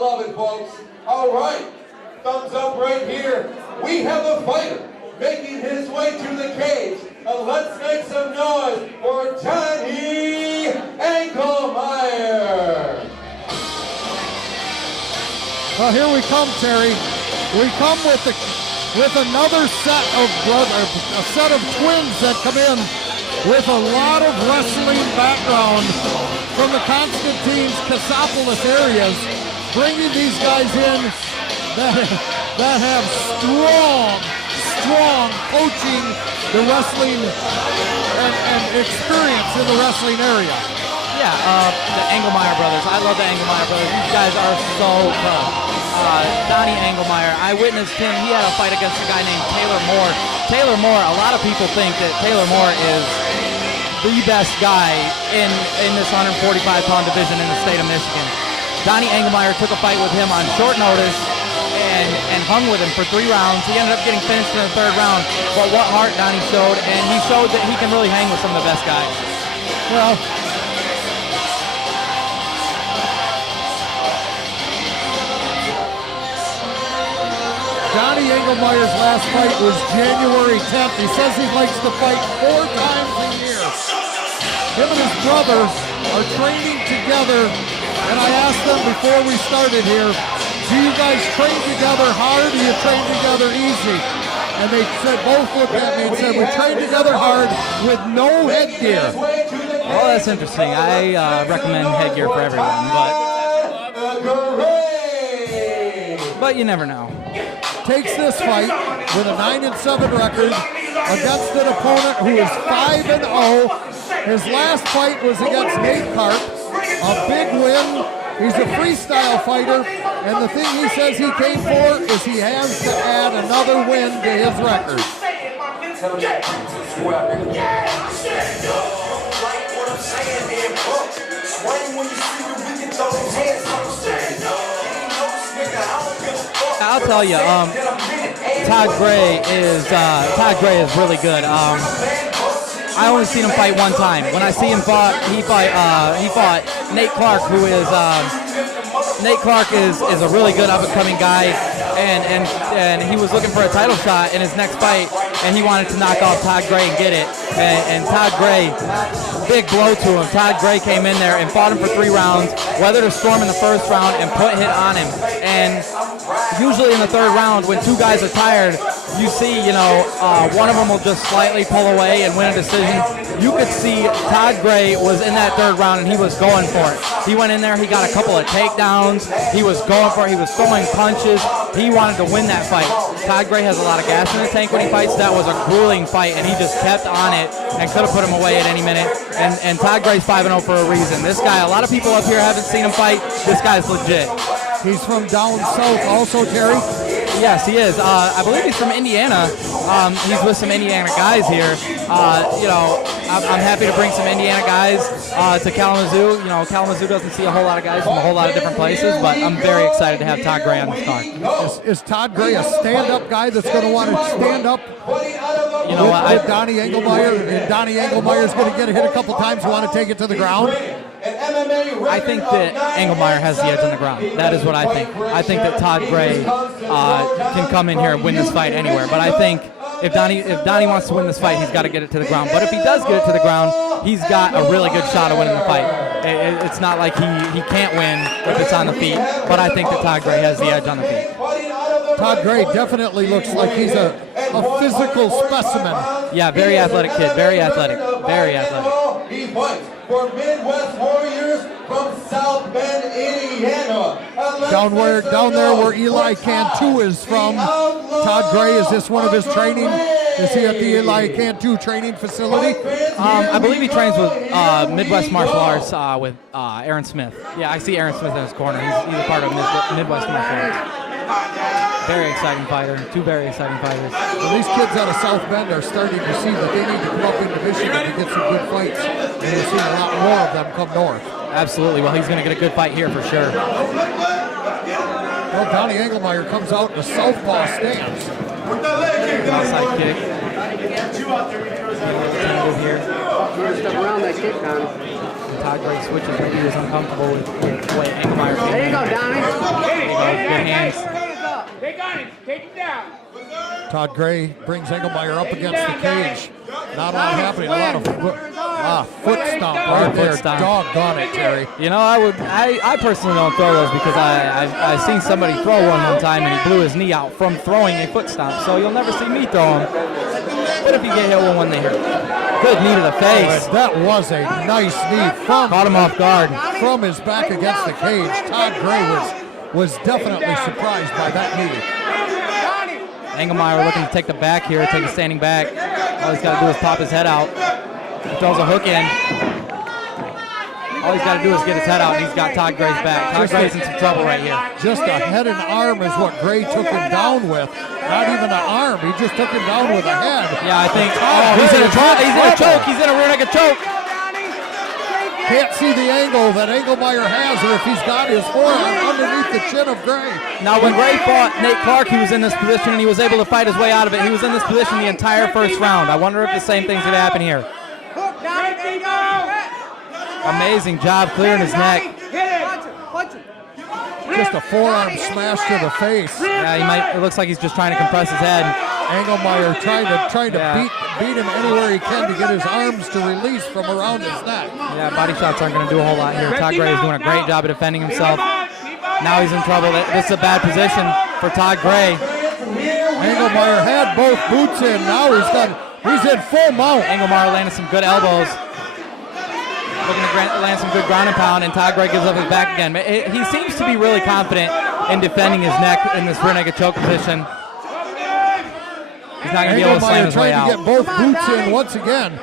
love it, folks. All right, thumbs up right here. We have a fighter making his way to the cage. Let's make some noise for Donnie Anglemyer. Well, here we come, Terry. We come with another set of a set of twins that come in with a lot of wrestling background from the Constantine's Cassopolis areas, bringing these guys in that have strong coaching the wrestling and experience in the wrestling area. Yeah, the Anglemyer brothers. I love the Anglemyer brothers. These guys are so tough. Donnie Anglemyer, I witnessed him. He had a fight against a guy named Taylor Moore. Taylor Moore, a lot of people think that Taylor Moore is the best guy in this 145-pound division in the state of Michigan. Donnie Anglemyer took a fight with him on short notice and hung with him for 3 rounds. He ended up getting finished in the 3rd round, but what heart Donnie showed, and he showed that he can really hang with some of the best guys. Well, Donnie Anglemyer's last fight was January 10th. He says he likes to fight 4 times a year. Him and his brother are training together, and I asked them before we started here, do you guys train together hard or you train together easy? And they said, both looked at me and said, we train together hard with no headgear. Well, that's interesting. I recommend headgear for everyone, but you never know. Takes this fight with a 9-7 record against an opponent who is 5-0. His last fight was against Nate Clark, a big win. He's a freestyle fighter, and the thing he says he came for is he has to add another win to his record. I'll tell you, Todd Gray is really good. I only seen him fight one time. When I see him fight, he fought Nate Clark, who is Nate Clark is a really good up-and-coming guy, and he was looking for a title shot in his next fight, and he wanted to knock off Todd Gray and get it. And Todd Gray, big blow to him. Todd Gray came in there and fought him for 3 rounds, weathered a storm in the 1st round, and put hit on him. And usually in the 3rd round, when 2 guys are tired, you see, one of them will just slightly pull away and win a decision. You could see Todd Gray was in that 3rd round and he was going for it. He went in there, he got a couple of takedowns, he was going for it, he was throwing punches. He wanted to win that fight. Todd Gray has a lot of gas in the tank when he fights. That was a grueling fight, and he just kept on it and could have put him away at any minute. And Todd Gray's 5-0 for a reason. This guy, a lot of people up here haven't seen him fight. This guy's legit. He's from down south also, Terry? Yes, he is. I believe he's from Indiana. He's with some Indiana guys here. I'm happy to bring some Indiana guys to Kalamazoo. Kalamazoo doesn't see a whole lot of guys from a whole lot of different places, but I'm very excited to have Todd Gray on this card. Is Todd Gray a stand-up guy that's going to want to stand up with Donnie Anglemyer? And Donnie Anglemyer's going to get hit a couple times and want to take it to the ground? I think that Anglemyer has the edge on the ground. That is what I think. I think that Todd Gray can come in here and win this fight anywhere. But I think if Donnie wants to win this fight, he's got to get it to the ground. But if he does get it to the ground, he's got a really good shot of winning the fight. It's not like he can't win if it's on the feet. But I think that Todd Gray has the edge on the feet. Todd Gray definitely looks like he's a physical specimen. Yeah, very athletic kid. Very athletic. Very athletic. He fights for Midwest Warriors from South Bend, Indiana. Down there where Eli Cantu is from. Todd Gray, is this one of his training? Is he at the Eli Cantu training facility? I believe he trains with Midwest Martial Arts with Aaron Smith. Yeah, I see Aaron Smith in his corner. He's a part of Midwest Martial Arts. Very exciting fighter. 2 very exciting fighters. Well, these kids out of South Bend are starting to see that they need to come up into Michigan to get some good fights. And we're seeing a lot more of them come north. Absolutely. Well, he's going to get a good fight here for sure. Well, Donnie Anglemyer comes out in a southpaw stance. Outside kick. Step around that kick, Donnie. Todd Gray switches. Maybe he was uncomfortable with the way Anglemyer came in. There you go, Donnie. There you go, good hands. Take on him. Take him down. Todd Gray brings Anglemyer up against the cage. Not a lot happening. A lot of foot stomp right there. Doggone it, Terry. You know, I personally don't throw those because I've seen somebody throw one time and he blew his knee out from throwing a foot stomp. So you'll never see me throw them. But if you get hit with one, they hurt. Good knee to the face. That was a nice knee from caught him off guard from his back against the cage. Todd Gray was definitely surprised by that knee. Anglemyer looking to take the back here, take a standing back. All he's got to do is pop his head out. He throws a hook in. All he's got to do is get his head out, and he's got Todd Gray's back. Todd Gray's in some trouble right here. Just a head and arm is what Gray took him down with. Not even an arm. He just took him down with a head. Yeah, I think. Oh, he's in a choke. He's in a rear naked choke. Can't see the angle that Anglemyer has, or if he's got his forearm underneath the chin of Gray. Now, when Gray fought Nate Clark, he was in this position, and he was able to fight his way out of it. He was in this position the entire first round. I wonder if the same thing's going to happen here. Amazing job clearing his neck. Just a forearm smash to the face. Yeah, it looks like he's just trying to compress his head. Anglemyer trying to beat him anywhere he can to get his arms to release from around his neck. Yeah, body shots aren't going to do a whole lot here. Todd Gray is doing a great job of defending himself. Now he's in trouble. This is a bad position for Todd Gray. Anglemyer had both boots in. Now he's in full mount. Anglemyer landed some good elbows. Looking to land some good ground and pound, and Todd Gray gives up his back again. He seems to be really confident in defending his neck in this rear naked choke position. He's not going to be able to slam his way out. Trying to get both boots in once again.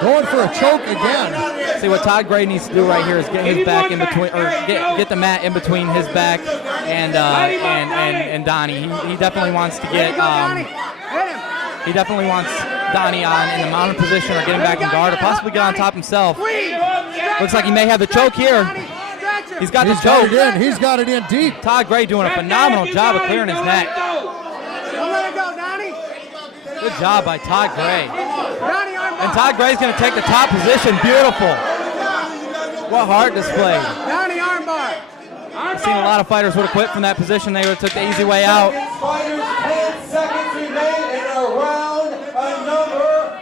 Going for a choke again. See, what Todd Gray needs to do right here is get his back in between, or get the mat in between his back and Donnie. He definitely wants to get. He definitely wants Donnie on in the mounted position or get him back in guard or possibly get on top himself. Looks like he may have the choke here. He's got the choke. He's got it in deep. Todd Gray doing a phenomenal job of clearing his neck. Good job by Todd Gray. And Todd Gray's going to take the top position. Beautiful. What heart display. I've seen a lot of fighters would have quit from that position. They would have took the easy way out. 10 seconds remain in round number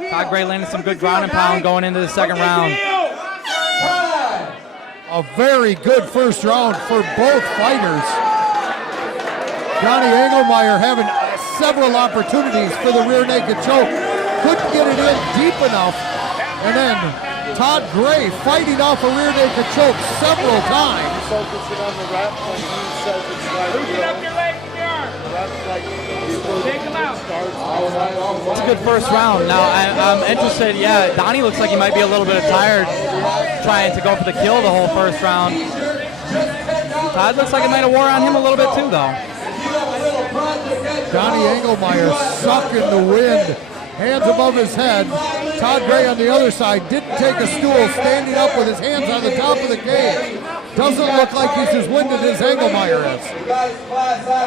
1. Todd Gray landed some good ground and pound going into the second round. A very good first round for both fighters. Donnie Anglemyer having several opportunities for the rear naked choke. Couldn't get it in deep enough. And then Todd Gray fighting off a rear naked choke several times. Focusing on the rep when he says it's like, Loosen up your legs and your arms. Take them out. It's a good first round. Now, I'm interested. Yeah, Donnie looks like he might be a little bit tired trying to go for the kill the whole first round. Todd looks like it might have wore on him a little bit too, though. Donnie Anglemyer sucking the wind, hands above his head. Todd Gray on the other side didn't take a stool, standing up with his hands on the top of the cage. Doesn't look like he's as winded as Anglemyer is.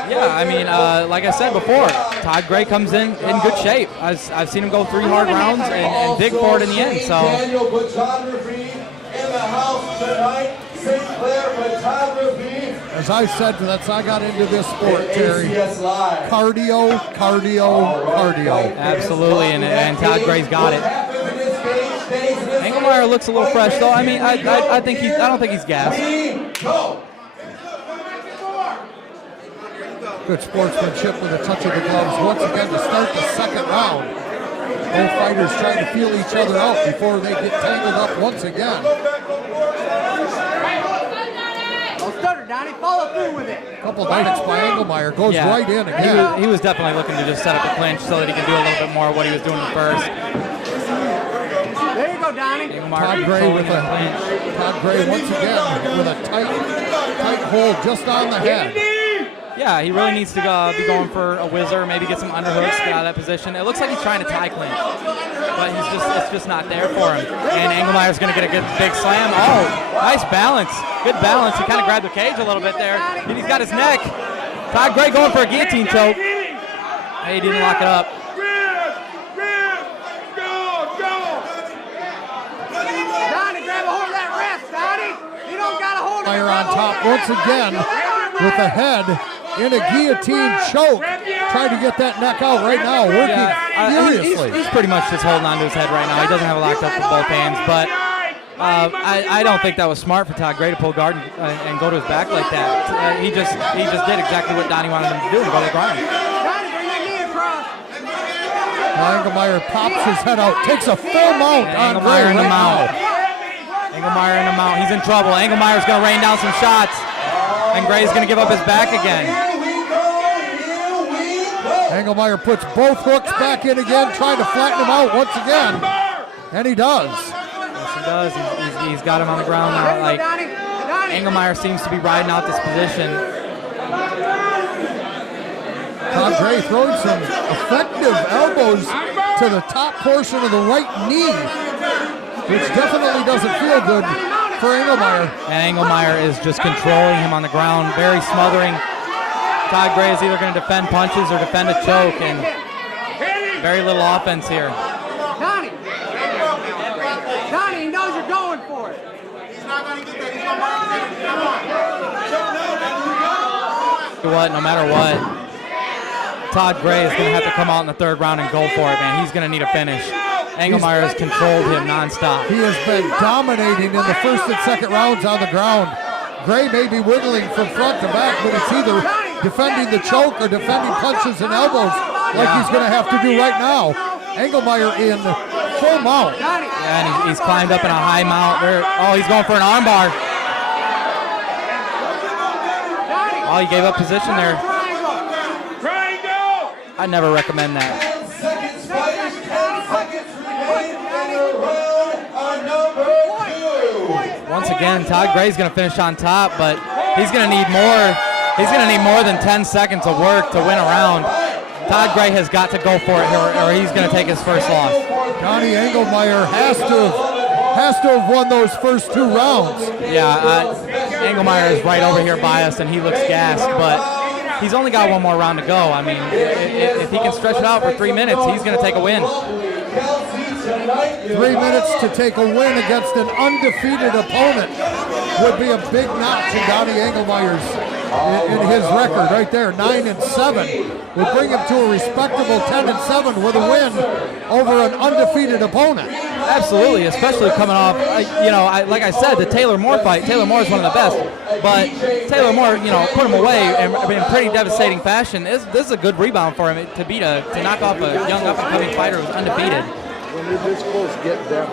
Yeah, I mean, like I said before, Todd Gray comes in good shape. I've seen him go 3 hard rounds and dig for it in the end. So. Daniel photography in the house tonight. Sinclair photography. As I said, that's I got into this sport, Terry. Cardio, cardio, cardio. Absolutely, and Todd Gray's got it. Anglemyer looks a little fresh, though. I mean, I don't think he's gassed. Good sportsmanship with a touch of the gloves once again to start the second round. Both fighters trying to feel each other out before they get tangled up once again. Donnie, follow through with it. Couple nights by Anglemyer goes right in again. He was definitely looking to just set up a clinch so that he could do a little bit more of what he was doing at first. There you go, Donnie. Todd Gray once again with a tight hold just on the head. Yeah, he really needs to be going for a whizzer, maybe get some underhooks, get out of that position. It looks like he's trying to tie clinch, but it's just not there for him. And Anglemyer's going to get a good big slam. Oh, nice balance. Good balance. He kind of grabbed the cage a little bit there. And he's got his neck. Todd Gray going for a guillotine choke. Hey, he didn't lock it up. Donnie, grab on top once again with the head in a guillotine choke. Trying to get that neck out right now, working furiously. He's pretty much just holding on to his head right now. He doesn't have it locked up with both hands, but I don't think that was smart for Todd Gray to pull guard and go to his back like that. He just did exactly what Donnie wanted him to do and go to the ground. Anglemyer pops his head out, takes a full mount on Gray in the right mount. now. Anglemyer in the mount. He's in trouble. Anglemyer's going to rain down some shots, and Gray's going to give up his back again. Anglemyer puts both hooks back in again, trying to flatten him out once again, and he does. Yes, he does. He's got him on the ground now. Like, Anglemyer seems to be riding out this position. Todd Gray throwing some effective elbows to the top portion of the right knee, which definitely doesn't feel good for Anglemyer. And Anglemyer is just controlling him on the ground, very smothering. Todd Gray is either going to defend punches or defend a choke, and very little offense here. Donnie, he knows you're going for it. He's not going to get that. He's going to What? No matter what, Todd Gray is going to have to come out in the third round and go for it, man. He's going to need a finish. Anglemyer has controlled him nonstop. He has been dominating in the first and second rounds on the ground. Gray may be wiggling from front to back, but it's either defending the choke or defending punches and elbows like he's going to have to do right now. Anglemyer in full mount. Yeah, and he's climbed up in a high mount. He's going for an armbar. Oh, he gave up position there. I never recommend that. 10 seconds, fighters. 10 seconds remain in round number 2. Once again, Todd Gray's going to finish on top, but he's going to need more. He's going to need more than 10 seconds of work to win a round. Todd Gray has got to go for it, or he's going to take his first loss. Donnie Anglemyer has to have won those first 2 rounds. Yeah, Anglemyer is right over here by us, and he looks gassed, but he's only got one more round to go. I mean, if he can stretch it out for 3 minutes, he's going to take a win. 3 minutes to take a win against an undefeated opponent would be a big notch in Donnie Anglemyer's in his record right there. 9-7 would bring him to a respectable 10-7 with a win over an undefeated opponent. Absolutely, especially coming off, like I said, the Taylor Moore fight. Taylor Moore is one of the best, but Taylor Moore, put him away in pretty devastating fashion. This is a good rebound for him to knock off a young up-and-coming fighter who's undefeated. When you're this close, get them.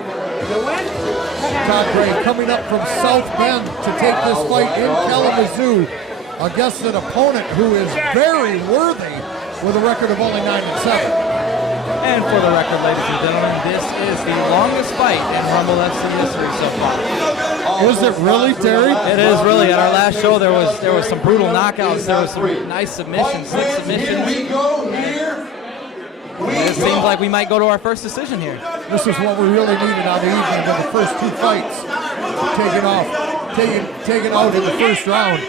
Todd Gray coming up from South Bend to take this fight in Kalamazoo against an opponent who is very worthy with a record of only 9-7. And for the record, ladies and gentlemen, this is the longest fight in Rumble FC history so far. Is it really, Terry? It is really. At our last show, there was some brutal knockouts. There was some nice submissions, slick submissions. It seems like we might go to our first decision here. This is what we really needed on the evening of the first 2 fights. Taken out in the first round.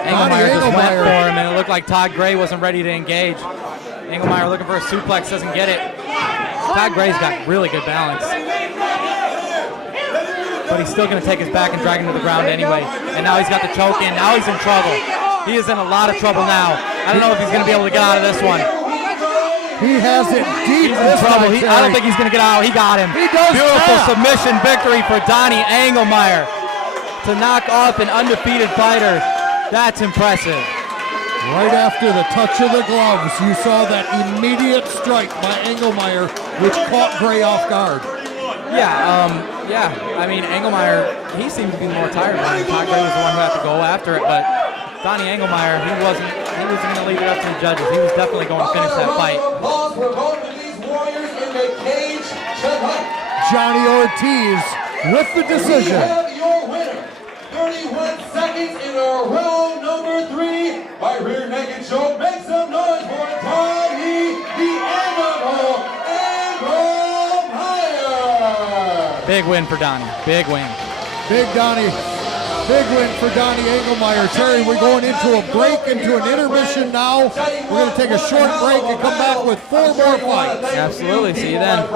Anglemyer just went for him, and it looked like Todd Gray wasn't ready to engage. Anglemyer looking for a suplex, doesn't get it. Todd Gray's got really good balance. But he's still going to take his back and drag him to the ground anyway. And now he's got the choke in. Now he's in trouble. He is in a lot of trouble now. I don't know if he's going to be able to get out of this one. He has it deep. He's in trouble. I don't think he's going to get out. He got him. He does. Beautiful submission victory for Donnie Anglemyer to knock off an undefeated fighter. That's impressive. Right after the touch of the gloves, you saw that immediate strike by Anglemyer, which caught Gray off guard. Yeah. I mean, Anglemyer, he seemed to be more tired than him. Todd Gray was the one who had to go after it, but Donnie Anglemyer, he wasn't going to leave it up to the judges. He was definitely going to finish that fight. Johnny Ortiz with the decision. We have your winner, 31 seconds in our round number 3 by rear naked choke. Make some noise for Donnie the Animal Anglemyer. Big win for Donnie. Big win. Big win for Donnie Anglemyer. Terry, we're going into a break, into an intermission now. We're going to take a short break and come back with 4 more fights. Absolutely. See you then.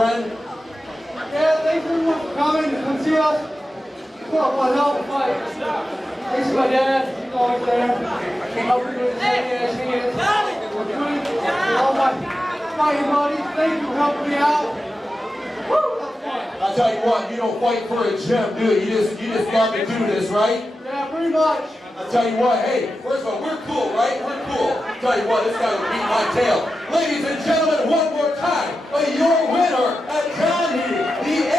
Yeah, thanks everyone for coming. Come see us. Well, one hell of a fight. Thanks to my dad, he's always there. Helping me with his heavy-ass hands. All my fighting buddies, thank you for helping me out. Woo, that was fun. I'll tell you what, you don't fight for a gym, do you? You just got to do this, right? Yeah, pretty much. I'll tell you what, hey, first of all, we're cool, right? We're cool. I'll tell you what, this guy will beat my tail. Ladies and gentlemen, one more time, your winner at Donnie, the